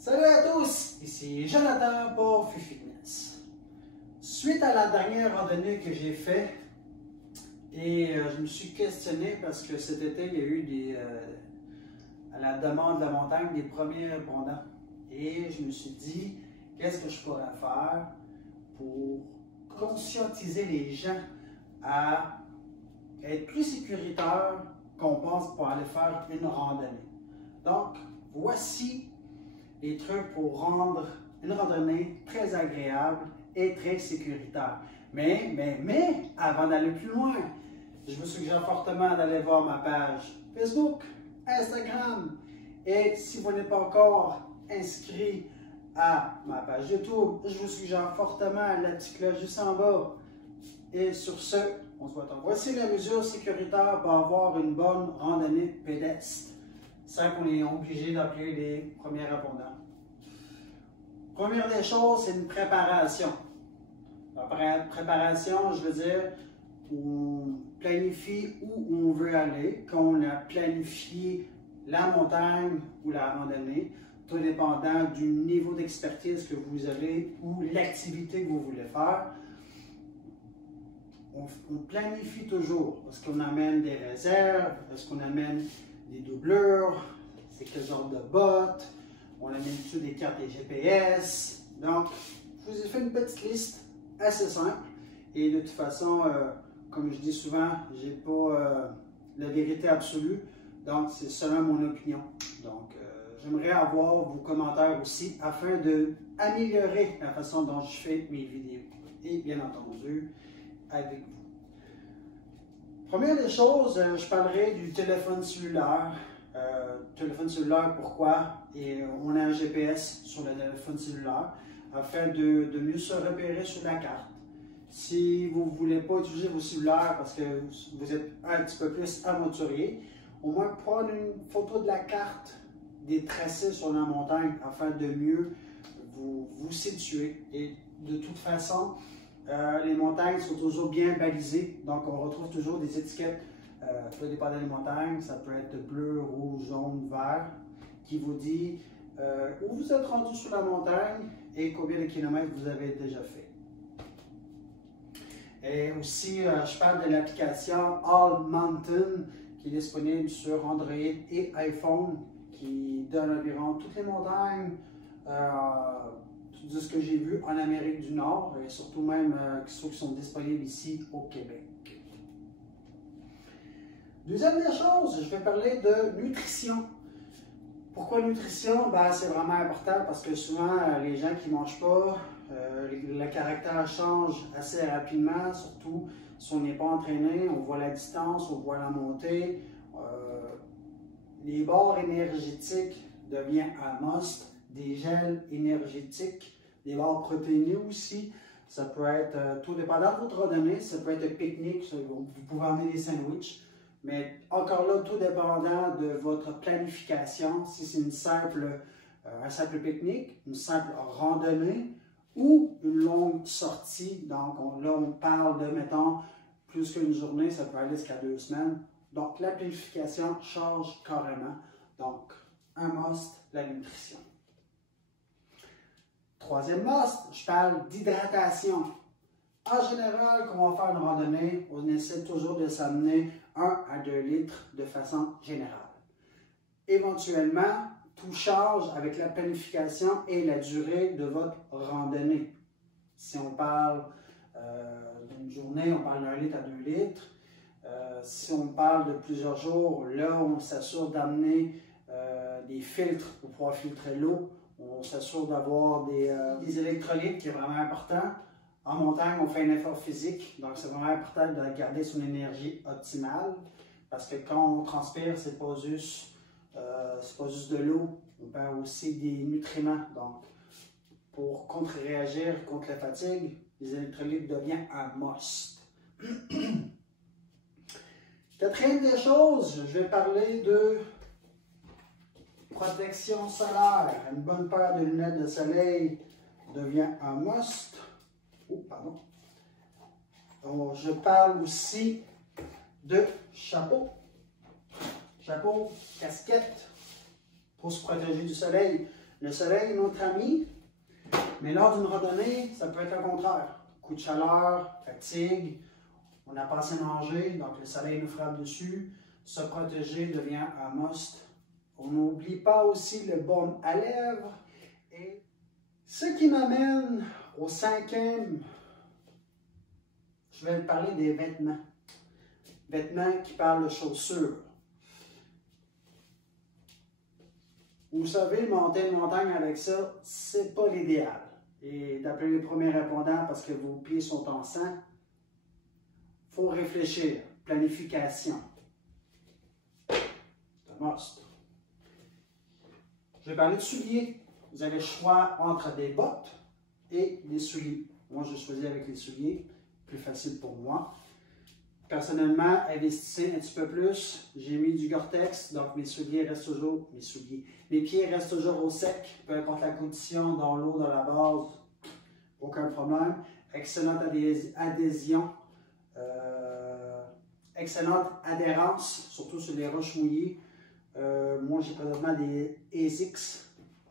Salut à tous, ici Jonathan pour Fitness. Suite à la dernière randonnée que j'ai faite, et je me suis questionné parce que cet été, il y a eu à la demande de la montagne des premiers répondants. Et je me suis dit, qu'est-ce que je pourrais faire pour conscientiser les gens à être plus sécuritaires qu'on pense pour aller faire une randonnée. Donc, voici des trucs pour rendre une randonnée très agréable et très sécuritaire. Mais, avant d'aller plus loin, je vous suggère fortement d'aller voir ma page Facebook, Instagram. Et si vous n'êtes pas encore inscrit à ma page YouTube, je vous suggère fortement la petite cloche juste en bas. Et sur ce, on se voit. Voici la mesure sécuritaire pour avoir une bonne randonnée pédestre, sans qu'on est obligé d'appeler les premiers répondants. Première des choses, c'est une préparation. La préparation, je veux dire, on planifie où on veut aller, qu'on a planifié la montagne ou la randonnée, tout dépendant du niveau d'expertise que vous avez ou l'activité que vous voulez faire. On planifie toujours. Est-ce qu'on amène des réserves? Est-ce qu'on amène des doublures? C'est quel genre de bottes? On amène-tu des cartes et GPS? Donc, je vous ai fait une petite liste assez simple. Et de toute façon, comme je dis souvent, je n'ai pas la vérité absolue. Donc, c'est seulement mon opinion. Donc, j'aimerais avoir vos commentaires aussi afin d'améliorer la façon dont je fais mes vidéos. Et bien entendu, avec vous. Première des choses, je parlerai du téléphone cellulaire. Téléphone cellulaire, pourquoi? Et on a un GPS sur le téléphone cellulaire afin de mieux se repérer sur la carte. Si vous ne voulez pas utiliser vos cellulaires parce que vous êtes un petit peu plus aventurier, au moins prendre une photo de la carte des tracés sur la montagne afin de mieux vous situer. Et de toute façon, les montagnes sont toujours bien balisées, donc on retrouve toujours des étiquettes, ça dépend des montagnes, ça peut être bleu, rouge, jaune, vert, qui vous dit où vous êtes rendu sur la montagne et combien de kilomètres vous avez déjà fait. Et aussi, je parle de l'application All Mountain qui est disponible sur Android et iPhone, qui donne environ toutes les montagnes, de ce que j'ai vu en Amérique du Nord, et surtout même ceux qui sont disponibles ici au Québec. Deuxième des choses, je vais parler de nutrition. Pourquoi nutrition? Ben, c'est vraiment important parce que souvent, les gens qui ne mangent pas, le caractère change assez rapidement, surtout si on n'est pas entraîné, on voit la distance, on voit la montée. Les barres énergétiques deviennent un must. Des gels énergétiques, des barres protéinées aussi. Ça peut être, tout dépendant de votre randonnée, ça peut être un pique-nique, vous pouvez emmener des sandwichs. Mais encore là, tout dépendant de votre planification, si c'est un simple pique-nique, une simple randonnée ou une longue sortie. Donc là, on parle de, mettons, plus qu'une journée, ça peut aller jusqu'à 2 semaines. Donc la planification change carrément. Donc, un must, la nutrition. Troisième must, je parle d'hydratation. En général, quand on va faire une randonnée, on essaie toujours de s'amener 1 à 2 litres de façon générale. Éventuellement, tout change avec la planification et la durée de votre randonnée. Si on parle d'une journée, on parle d'1 litre à 2 litres. Si on parle de plusieurs jours, là, on s'assure d'amener des filtres pour pouvoir filtrer l'eau. On s'assure d'avoir des électrolytes, qui est vraiment important. En montagne, on fait un effort physique, donc c'est vraiment important de garder son énergie optimale. Parce que quand on transpire, c'est pas juste de l'eau, on perd aussi des nutriments. Donc, pour contre-réagir contre la fatigue, les électrolytes deviennent un must. Quatrième des choses, je vais parler de protection solaire. Une bonne paire de lunettes de soleil devient un must. Oh, pardon. Donc, je parle aussi de chapeau. Chapeau, casquette pour se protéger du soleil. Le soleil est notre ami, mais lors d'une randonnée, ça peut être le contraire. Coup de chaleur, fatigue, on n'a pas assez mangé, donc le soleil nous frappe dessus. Se protéger devient un must. On n'oublie pas aussi le baume à lèvres. Et ce qui m'amène au cinquième, je vais parler des vêtements. Vêtements qui parlent de chaussures. Vous savez, monter une montagne avec ça, c'est pas l'idéal. Et d'après les premiers répondants, parce que vos pieds sont en sang, il faut réfléchir. Planification. C'est un must. Je vais parler de souliers. Vous avez le choix entre des bottes et des souliers. Moi, je choisis avec les souliers. Plus facile pour moi. Personnellement, investissez un petit peu plus. J'ai mis du Gore-Tex, donc mes souliers restent toujours, mes pieds restent toujours au sec, peu importe la condition, dans l'eau, dans la base, aucun problème. Excellente adhésion, excellente adhérence, surtout sur les roches mouillées. Moi, j'ai présentement des ASICS.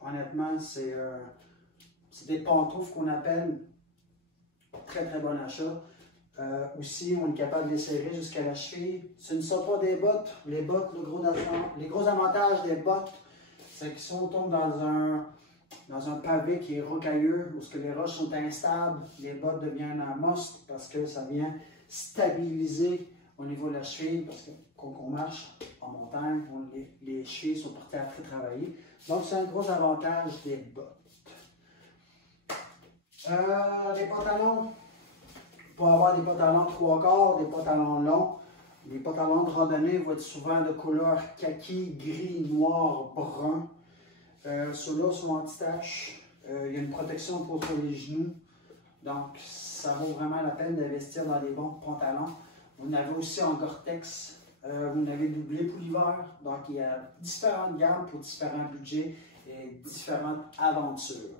Honnêtement, c'est des pantoufles qu'on appelle. Très, très bon achat. Aussi, on est capable de les serrer jusqu'à la cheville. Ce ne sont pas des bottes. Les bottes, les gros avantages des bottes, c'est que si on tombe dans un pavé qui est rocailleux, où les roches sont instables, les bottes deviennent un must parce que ça vient stabiliser au niveau de la cheville, parce que quand on marche en montagne, les chevilles sont portées à très travailler. Donc, c'est un gros avantage des bottes. Les pantalons. Pour avoir des pantalons 3/4, des pantalons longs, les pantalons de randonnée vont être souvent de couleur kaki, gris, noir, brun. Ceux-là sont anti-taches. Il y a une protection contre les genoux. Donc, ça vaut vraiment la peine d'investir dans des bons pantalons. Vous en avez aussi en Gore-Tex. Vous en avez doublé pour l'hiver. Donc, il y a différentes gammes pour différents budgets et différentes aventures.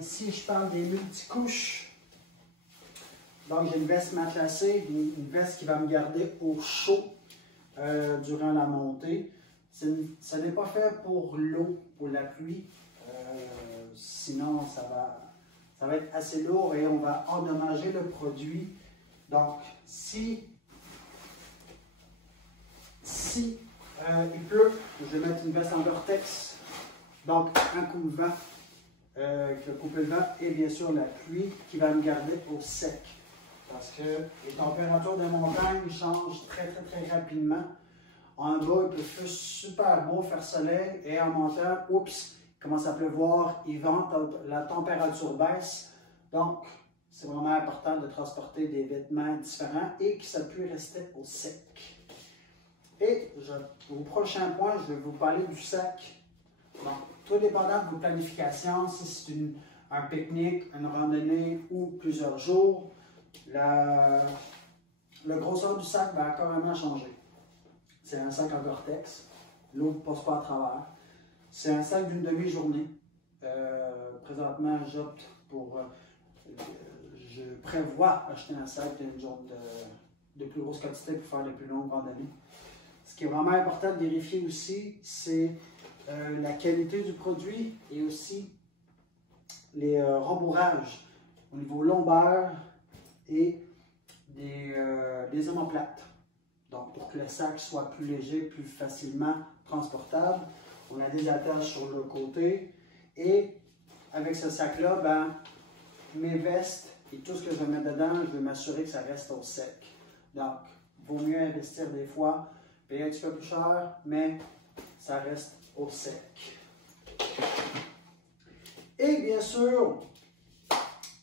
Ici, je parle des multicouches. Donc, j'ai une veste matelassée, une veste qui va me garder au chaud durant la montée. Ce n'est pas fait pour l'eau, pour la pluie. Sinon, ça va être assez lourd et on va endommager le produit. Donc, si il pleut, je vais mettre une veste en Gore-Tex. Donc, un coup de vent. Le couper le vent et bien sûr la pluie qui va me garder au sec. Parce que les températures de montagne changent très rapidement. En bas, il peut faire super beau, faire soleil, et en montant, oups, il commence à pleuvoir, il vente, la température baisse. Donc, c'est vraiment important de transporter des vêtements différents et que ça puisse rester au sec. Et au prochain point, je vais vous parler du sac. Donc, tout dépendant de vos planifications, si c'est un pique-nique, une randonnée ou plusieurs jours, le grosseur du sac va carrément changer. C'est un sac en Gore-Tex, l'eau ne passe pas à travers. C'est un sac d'une demi-journée. Présentement, j'opte pour... je prévois acheter un sac d'une journée de plus grosse quantité pour faire les plus longues randonnées. Ce qui est vraiment important de vérifier aussi, c'est la qualité du produit et aussi les rembourrages au niveau lombaire et des omoplates. Donc, pour que le sac soit plus léger, plus facilement transportable, on a des attaches sur le côté et avec ce sac-là, ben, mes vestes et tout ce que je vais mettre dedans, je vais m'assurer que ça reste au sec. Donc, il vaut mieux investir des fois, payer un petit peu plus cher, mais ça reste au sec. Et bien sûr,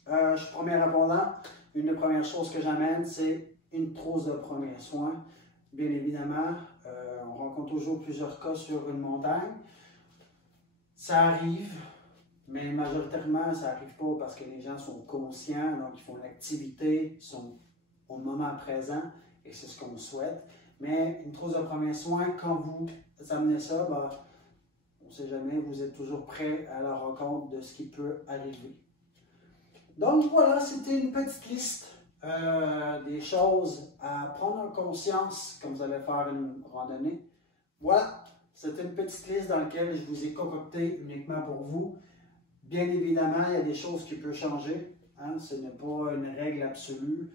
je suis premier répondant. Une des premières choses que j'amène, c'est une trousse de premiers soins. Bien évidemment, on rencontre toujours plusieurs cas sur une montagne. Ça arrive, mais majoritairement, ça n'arrive pas parce que les gens sont conscients, donc ils font l'activité, sont au moment présent, et c'est ce qu'on souhaite. Mais une trousse de premiers soins, quand vous amenez ça, ben, on ne sait jamais, vous êtes toujours prêt à la rencontre de ce qui peut arriver. Donc voilà, c'était une petite liste des choses à prendre en conscience quand vous allez faire une randonnée. Voilà, C'est une petite liste dans laquelle je vous ai concocté uniquement pour vous. Bien évidemment, il y a des choses qui peuvent changer. Hein? Ce n'est pas une règle absolue.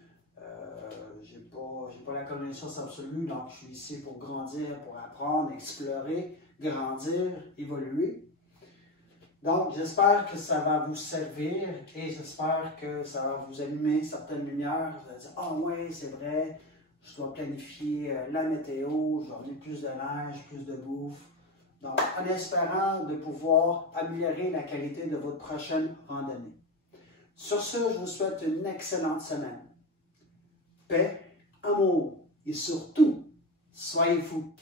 Je n'ai pas la connaissance absolue, donc je suis ici pour grandir, pour apprendre, explorer, grandir, évoluer. Donc, j'espère que ça va vous servir et j'espère que ça va vous allumer certaines lumières. Vous allez dire, ah oui, c'est vrai, je dois planifier la météo, je dois amener plus de linge, plus de bouffe. Donc, en espérant de pouvoir améliorer la qualité de votre prochaine randonnée. Sur ce, je vous souhaite une excellente semaine. Paix, amour et surtout, soyez fous.